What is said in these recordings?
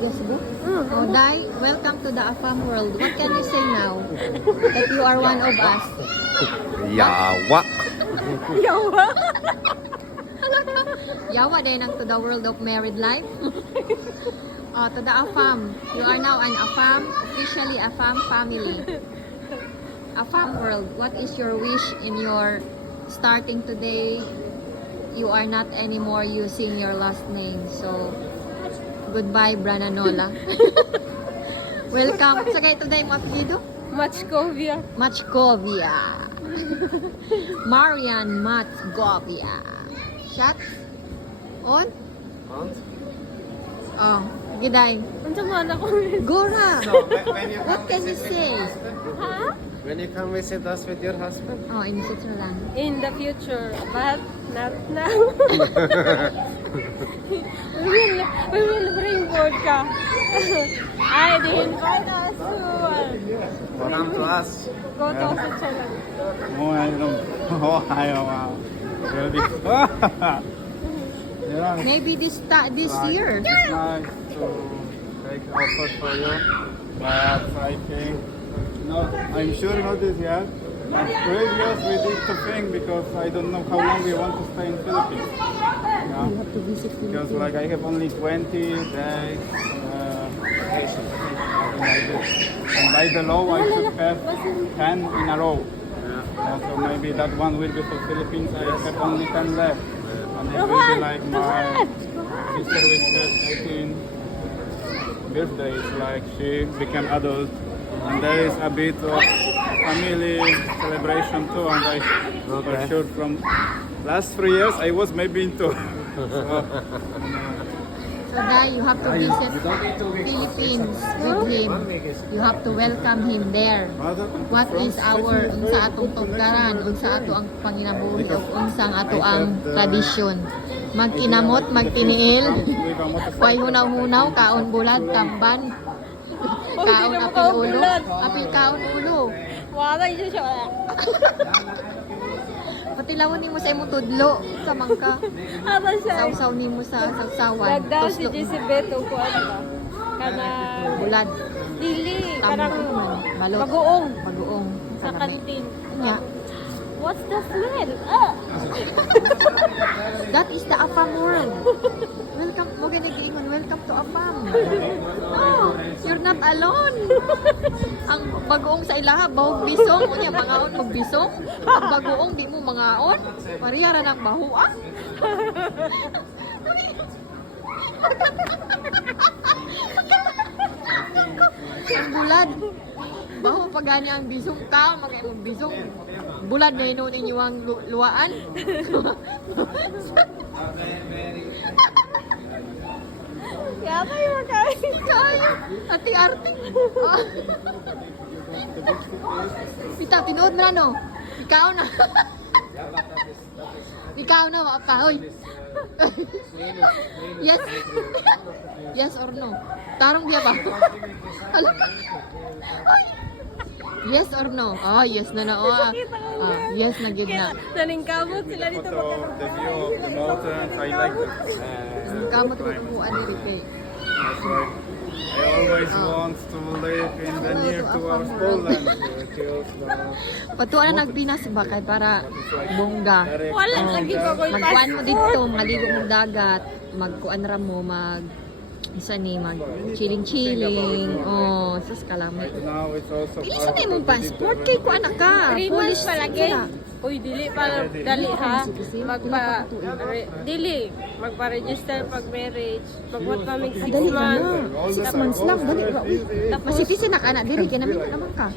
guessbook? Oh, Dai, welcome to the Afam world. What can you say now that you are one of us? Yawa. Yawa. Yawa din ang to the world of married life. To the Afam. You are now an Afam, officially Afam family. Afam world, what is your wish in your starting today? You are not anymore using your last name. So, goodbye, Brananola. Welcome. Sa kayo today, mo apelido? Machkovia. Machkovia. Marian Machkovia. Shots? On? Oh, giday. Unsa man ako? Gora. So, when you What can you say? Ha? When you come visit us with your husband? Oh, inisip na lang. In the future, but not now. we will bring vodka. I didn't invite us to Come to us. go to Switzerland. Oh, I don't. Oh, I wow. Really? Yeah. Maybe this year. It's nice to take offer for you, but I think no. I'm sure not this year. But previous we did to think because I don't know how long we want to stay in Philippines. Yeah. You have to visit Because Philippines. like I have only 20 days vacation, something like this. And by the law I should have 10 in a row. So maybe that one will be for Philippines. I have only 10 left. And it will be like my sister which had 18 birthdays, like she became adult. And there is a bit of family celebration too. And I for sure from last 3 years I was maybe into. So Dai, you have to visit Philippines with him. You have to welcome him there. What is our unsa atong tugkaran, unsa ato ang panginabuhi o unsang ato ang tradisyon. Magkinamot, magtiniil, way hunaw-hunaw, kaon bulad, tamban, kaon apil ulo, apil kaon ulo. Wala yun siya. Patilawon nimo sa imong tudlo sa mangka. Aba siya. Sausaw nimo sa sausawan. Nagdaw si Tuslo, Jezebel ko ano ba? Kanang bulad, dili, tamban, kanang balot, bagoong bagoong sa lami. kantin. Nya, What's the smell? Ah! that is the Afam world. Welcome, mo ganito ingon, welcome to Afam. Oh, you're not alone. Ang bagoong sa ilaha, bahog bisong, unya mangaon mag bisong. Ang bagoong di mo mangaon, parihara ng bahua. Ang bulad. Baho pa gani ang bisong ka, magay mong bisong. Bulad na ino ninyo ang luwaan. Kaya kayo makain. Kaya, ati-arte. Pita, tinood na no? Ikaw na. Ikaw na, makahoy. Yes. Yes or no? Tarong dia ba? Ay. Yes or no? Oh, yes na na. Oh, yes na gid na. Naningkamot sila dito Photo of the view of the mountains. I like that. Kamot ko kumuha diri kay. That's right. I always want to live in the near to our Poland. So it feels Patuwa na nagpinas ba kay para bongga. Wala lagi ba ko Magkuan mo dito, maligo mo dagat, magkuan ra mo mag isa ni mag chilling. Oh, sus kalamay. now it's also Pili sa tayo mong passport kay kuan na ka. 3 months palagi. Uy, dili pa dali ha. Dili magpa-register pag marriage. Magwat pa mig 6 Dali ka na. months. 6 months lang, dali ba? Tapos citizen na ka na, dili ka namin naman ka.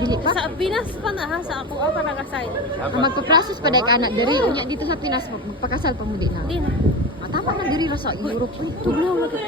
Dili pa. Sa Pinas pa na ha, sa ako pa nag-assign. Magpa-process pa dahil ka na, diri. Unya dito sa Pinas, magpakasal pa mo di na. Di na. Tama na diri ra sa Europe. Uy, tugnaw na ka.